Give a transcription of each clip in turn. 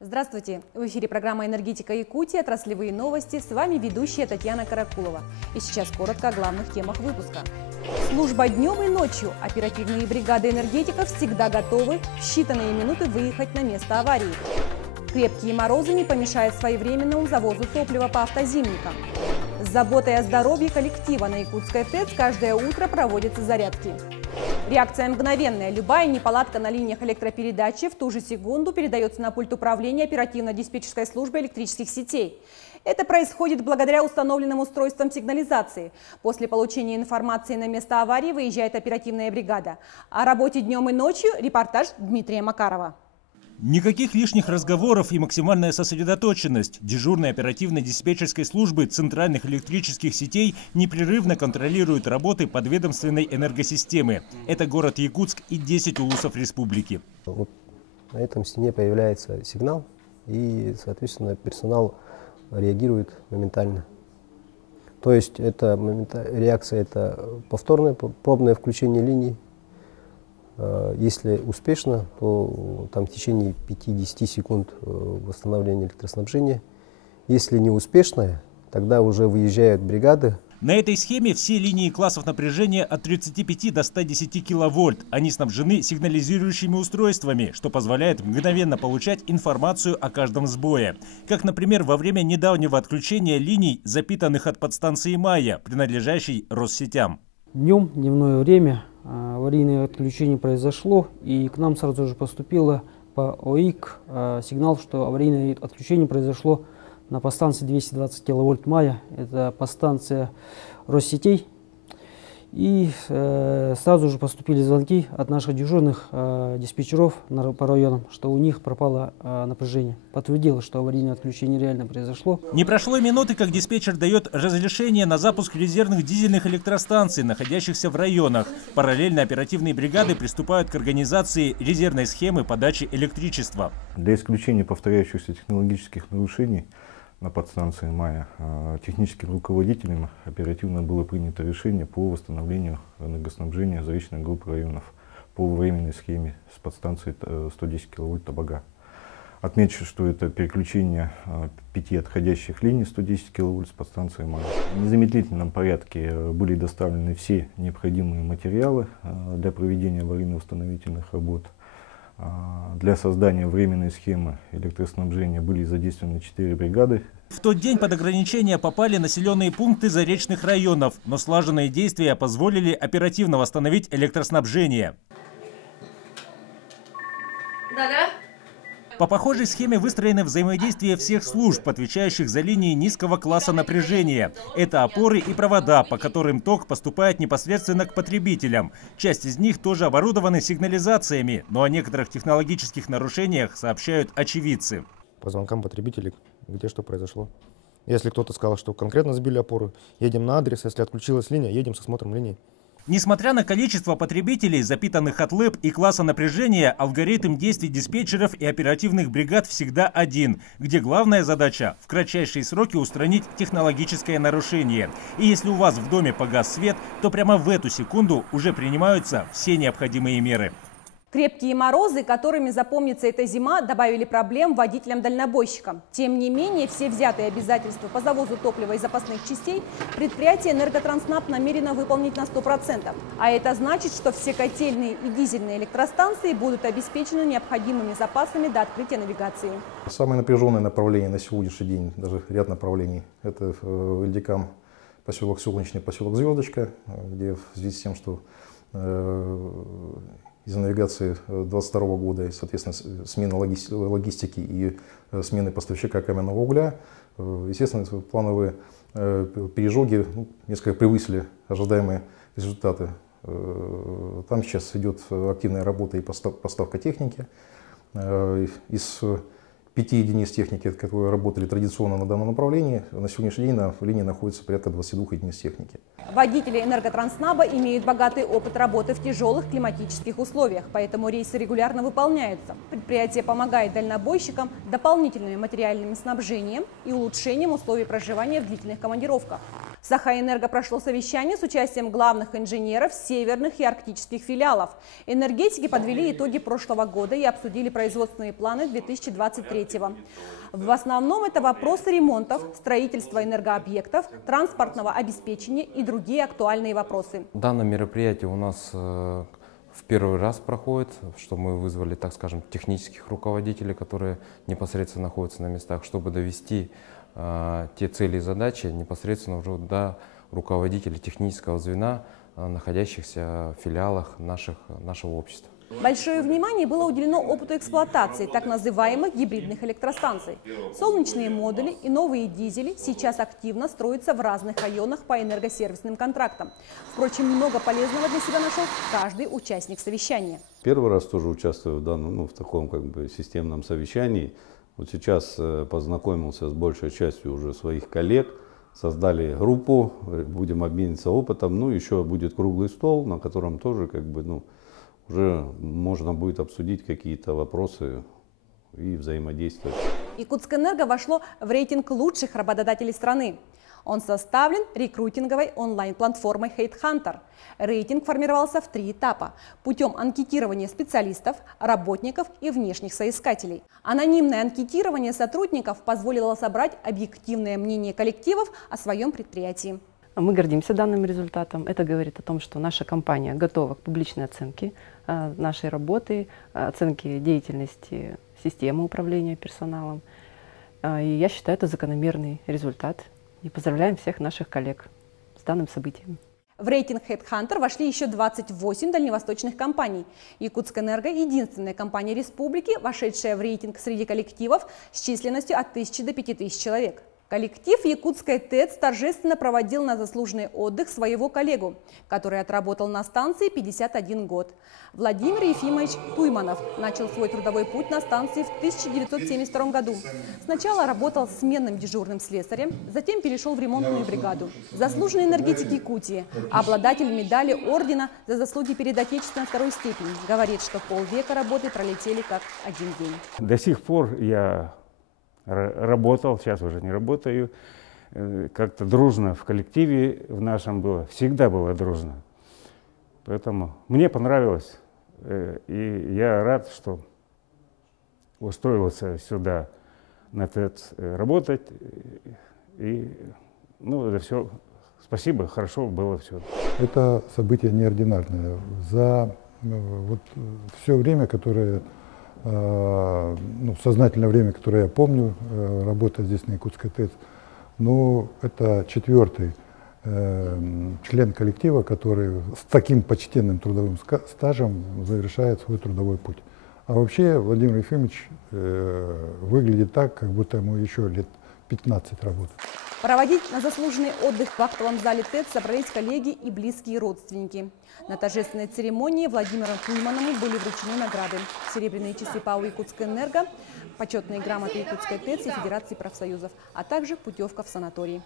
Здравствуйте! В эфире программа «Энергетика Якутии», отраслевые новости. С вами ведущая Татьяна Каракулова. И сейчас коротко о главных темах выпуска. Служба днем и ночью. Оперативные бригады энергетиков всегда готовы в считанные минуты выехать на место аварии. Крепкие морозы не помешают своевременному завозу топлива по автозимникам. С заботой о здоровье коллектива на Якутской ТЭЦ каждое утро проводятся зарядки. Реакция мгновенная. Любая неполадка на линиях электропередачи в ту же секунду передается на пульт управления оперативно-диспетчерской службы электрических сетей. Это происходит благодаря установленным устройствам сигнализации. После получения информации на место аварии выезжает оперативная бригада. О работе днем и ночью репортаж Дмитрия Макарова. Никаких лишних разговоров и максимальная сосредоточенность. Дежурные оперативно-диспетчерской службы центральных электрических сетей непрерывно контролируют работы подведомственной энергосистемы. Это город Якутск и 10 улусов республики. Вот на этом стене появляется сигнал, и, соответственно, персонал реагирует моментально. То есть реакция – это повторное пробное включение линий. Если успешно, то там в течение 5-10 секунд восстановления электроснабжения. Если не успешно, тогда уже выезжают бригады. На этой схеме все линии классов напряжения от 35 до 110 киловольт. Они снабжены сигнализирующими устройствами, что позволяет мгновенно получать информацию о каждом сбое. Как, например, во время недавнего отключения линий, запитанных от подстанции «Майя», принадлежащей Россетям. Дневное время аварийное отключение произошло, и к нам сразу же поступило по ОИК сигнал, что аварийное отключение произошло на подстанции 220 киловольт «Майя». Это подстанция Россетей. И сразу же поступили звонки от наших дежурных диспетчеров по районам, что у них пропало напряжение. Подтвердилось, что аварийное отключение реально произошло. Не прошло и минуты, как диспетчер дает разрешение на запуск резервных дизельных электростанций, находящихся в районах. Параллельно оперативные бригады приступают к организации резервной схемы подачи электричества. Для исключения повторяющихся технологических нарушений на подстанции «Майя» техническим руководителем оперативно было принято решение по восстановлению энергоснабжения заречных групп районов по временной схеме с подстанции 110 киловольт Табага. Отмечу, что это переключение 5 отходящих линий 110 киловольт с подстанции «Майя». В незамедлительном порядке были доставлены все необходимые материалы для проведения аварийно-восстановительных работ. Для создания временной схемы электроснабжения были задействованы 4 бригады. В тот день под ограничения попали населенные пункты заречных районов, но слаженные действия позволили оперативно восстановить электроснабжение. По похожей схеме выстроено взаимодействие всех служб, отвечающих за линии низкого класса напряжения. Это опоры и провода, по которым ток поступает непосредственно к потребителям. Часть из них тоже оборудованы сигнализациями, но о некоторых технологических нарушениях сообщают очевидцы. По звонкам потребителей, где что произошло. Если кто-то сказал, что конкретно сбили опору, едем на адрес. Если отключилась линия, едем с осмотром линии. Несмотря на количество потребителей, запитанных от ЛЭП и класса напряжения, алгоритм действий диспетчеров и оперативных бригад всегда один, где главная задача – в кратчайшие сроки устранить технологическое нарушение. И если у вас в доме погас свет, то прямо в эту секунду уже принимаются все необходимые меры. Крепкие морозы, которыми запомнится эта зима, добавили проблем водителям-дальнобойщикам. Тем не менее, все взятые обязательства по завозу топлива и запасных частей предприятие «Энерготранснаб» намерено выполнить на 100%. А это значит, что все котельные и дизельные электростанции будут обеспечены необходимыми запасами до открытия навигации. Самое напряженное направление на сегодняшний день, даже ряд направлений, это ЛДК поселок Солнечный, поселок Звездочка, где в связи с тем, что из-за навигации 2022 года и, соответственно, смены логистики и смены поставщика каменного угля, естественно, плановые пережоги несколько превысили ожидаемые результаты. Там сейчас идет активная работа и поставка техники. Из 5 единиц техники, которые работали традиционно на данном направлении, на сегодняшний день на линии находится порядка 22 единиц техники. Водители «Энерготранснаба» имеют богатый опыт работы в тяжелых климатических условиях, поэтому рейсы регулярно выполняются. Предприятие помогает дальнобойщикам дополнительным материальным снабжением и улучшением условий проживания в длительных командировках. В Сахаэнерго прошло совещание с участием главных инженеров северных и арктических филиалов. Энергетики подвели итоги прошлого года и обсудили производственные планы 2023-го. В основном это вопросы ремонтов, строительства энергообъектов, транспортного обеспечения и другие актуальные вопросы. Данное мероприятие у нас в первый раз проходит, что мы вызвали, так скажем, технических руководителей, которые непосредственно находятся на местах, чтобы довести те цели и задачи непосредственно уже до руководителей технического звена, находящихся в филиалах нашего общества. Большое внимание было уделено опыту эксплуатации так называемых гибридных электростанций. Солнечные модули и новые дизели сейчас активно строятся в разных районах по энергосервисным контрактам. Впрочем, много полезного для себя нашел каждый участник совещания. Первый раз тоже участвую в данном, в таком системном совещании. Вот сейчас познакомился с большей частью уже своих коллег, создали группу, будем обмениваться опытом, еще будет круглый стол, на котором тоже уже можно будет обсудить какие-то вопросы и взаимодействовать. Якутскэнерго вошло в рейтинг лучших работодателей страны. Он составлен рекрутинговой онлайн-платформой HeadHunter. Рейтинг формировался в 3 этапа путем анкетирования специалистов, работников и внешних соискателей. Анонимное анкетирование сотрудников позволило собрать объективное мнение коллективов о своем предприятии. Мы гордимся данным результатом. Это говорит о том, что наша компания готова к публичной оценке нашей работы, оценке деятельности системы управления персоналом. И я считаю, это закономерный результат. И поздравляем всех наших коллег с данным событием. В рейтинг HeadHunter вошли еще 28 дальневосточных компаний. Якутскэнерго – единственная компания республики, вошедшая в рейтинг среди коллективов с численностью от 1000 до 5000 человек. Коллектив Якутской ТЭЦ торжественно проводил на заслуженный отдых своего коллегу, который отработал на станции 51 год. Владимир Ефимович Туйманов начал свой трудовой путь на станции в 1972 году. Сначала работал сменным дежурным слесарем, затем перешел в ремонтную бригаду. Заслуженный энергетик Якутии, обладатель медали ордена за заслуги перед Отечеством 2-й степени, говорит, что полвека работы пролетели как один день. До сих пор я работал, сейчас уже не работаю, как-то дружно в коллективе в нашем было, всегда было дружно. Поэтому мне понравилось, и я рад, что устроился сюда на ТЭЦ работать. И это все, спасибо, хорошо было все. Это событие неординарное. За все время, которое сознательное время, которое я помню, работая здесь на Якутской ТЭЦ, это 4-й член коллектива, который с таким почтенным трудовым стажем завершает свой трудовой путь. А вообще Владимир Ефимович выглядит так, как будто ему еще лет 15 работает. Проводить на заслуженный отдых в актовом зале ТЭЦ собрались коллеги и близкие родственники. На торжественной церемонии Владимиру Туйманову были вручены награды: серебряные часы ПАО «Якутскэнерго», почетные грамоты Якутской ТЭЦ и Федерации профсоюзов, а также путевка в санаторий.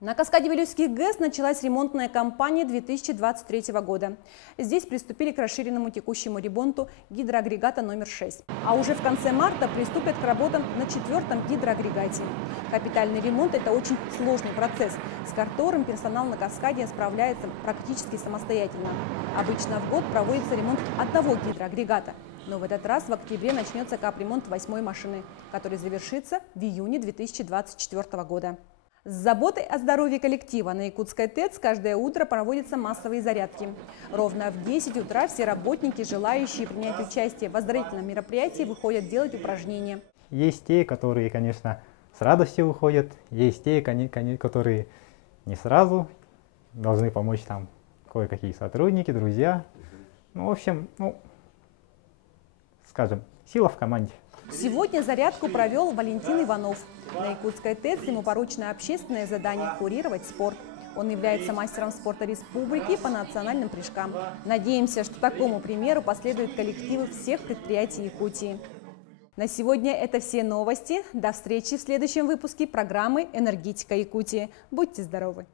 На каскаде Вилюйских ГЭС началась ремонтная кампания 2023 года. Здесь приступили к расширенному текущему ремонту гидроагрегата номер 6. А уже в конце марта приступят к работам на 4-м гидроагрегате. Капитальный ремонт – это очень сложный процесс, с которым персонал на каскаде справляется практически самостоятельно. Обычно в год проводится ремонт одного гидроагрегата. Но в этот раз в октябре начнется капремонт 8-й машины, который завершится в июне 2024 года. С заботой о здоровье коллектива на Якутской ТЭЦ каждое утро проводятся массовые зарядки. Ровно в 10 утра все работники, желающие принять участие в оздоровительном мероприятии, выходят делать упражнения. Есть те, которые, конечно, с радостью выходят, есть те, которые не сразу, должны помочь там кое-какие сотрудники, друзья. В общем, скажем, сила в команде. Сегодня зарядку провел Валентин Иванов. На Якутской ТЭЦ ему поручено общественное задание – курировать спорт. Он является мастером спорта республики по национальным прыжкам. Надеемся, что такому примеру последуют коллективы всех предприятий Якутии. На сегодня это все новости. До встречи в следующем выпуске программы «Энергетика Якутии». Будьте здоровы!